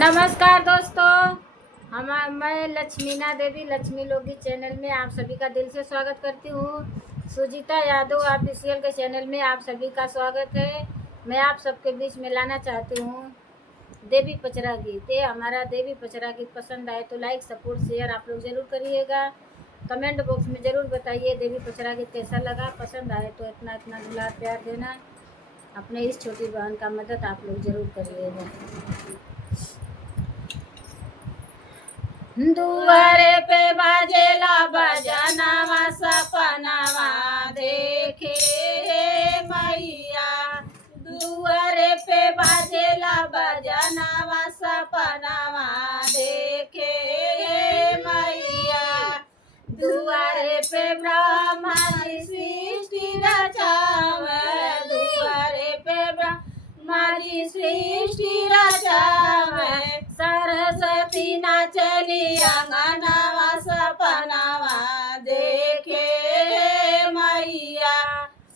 नमस्कार दोस्तों, मैं लक्ष्मीना देवी लक्ष्मी लोगी चैनल में आप सभी का दिल से स्वागत करती हूँ। सुजीता यादव ऑफिशियल के चैनल में आप सभी का स्वागत है। मैं आप सबके बीच में लाना चाहती हूँ देवी पचरा गीत। ये हमारा देवी पचरा गीत पसंद आए तो लाइक सपोर्ट शेयर आप लोग ज़रूर करिएगा। कमेंट बॉक्स में ज़रूर बताइए देवी पचरा गीत कैसा लगा। पसंद आए तो इतना दुलार प्यार देना। अपने इस छोटी बहन का मदद आप लोग ज़रूर करिएगा। दुआरे पे बाजेला बजनवा सपनवा देखे हे मैया। दुआरे पे बाजेला बजनवा सपनवा देखे हे मैया। दुआरे पे ब्रह्मा जी सृष्टि रचावे। दुआरे पे ब्रह्मा जी सृष्टि रचावे। सरस्वती नाचली अंगनवा सपनवा देखे मैया।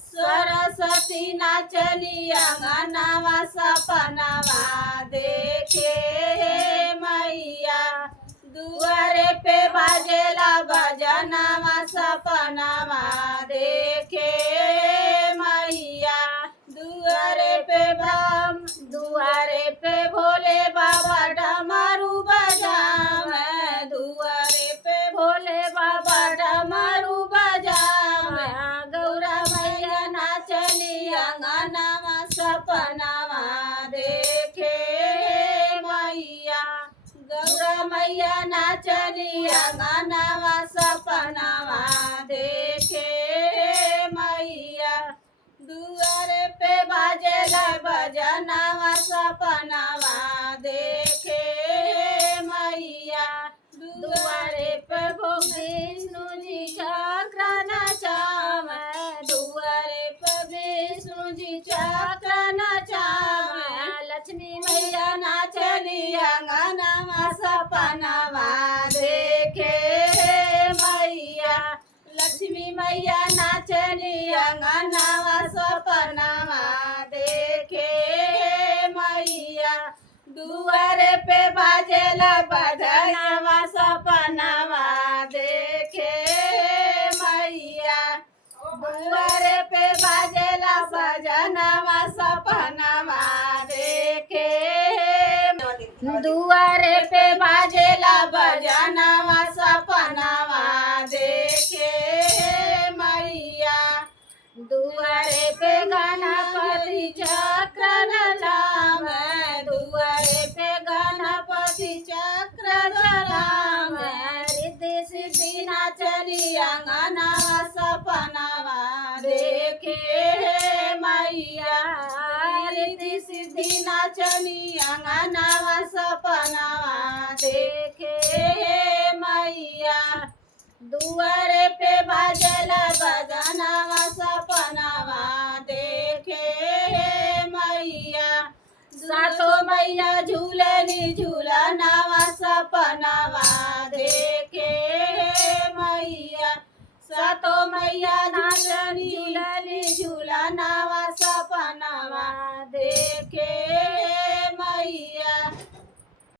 सरस्वती नाचली अंगनवा सपनवा देखे मैया। दुआरे पे बाजेला बजनवा सपनवा देखे मैया। दुआरे पे भोले बाबा डमरू बजावे। दुआरे पे भोले बाबा डमरू बजावे। गौरा मैया नाचली अंगनवा सपनवा देखे मैया। गौरा मैया नाचली अंगनवा सपनवा देखे मैया। दुआरे पे बाजेला बजनवा सपनवा देखे मैया। दुआरे पे विष्णु जी चक्र नचावे। दुआरे पे विष्णु जी चक्र नचावे। लक्ष्मी मैया नाचली अंगनवा सपनवा देखे मैया। लक्ष्मी मैया नाचली अंगनवा सपनवा देखे मैया। दुआरे पे बाजेला बजनवा सपनवा देखे मैया। दुआरे पे बाजेला बजनवा सपनवा देखे। दुआरे पे बाजेला बजनवा सपनवा देखे मैया। दुआरे पे गणपति चक्र चलावे। दुआरे पे गणपति चक्र चलावे। रिद्धि सिद्धि नाचली अंगनवा सपनवा देखे मैया। रिद्धि सिद्धि नाचली अंगनवा सपनवा देखे मैया। दुआरे पे बाजेला बजनवा सपनवा देखे मैया। सातो मैया झूलनी झूलनवा सपनवा देखे मैया। सातो मैया नाचनी झूलनी झूलनवा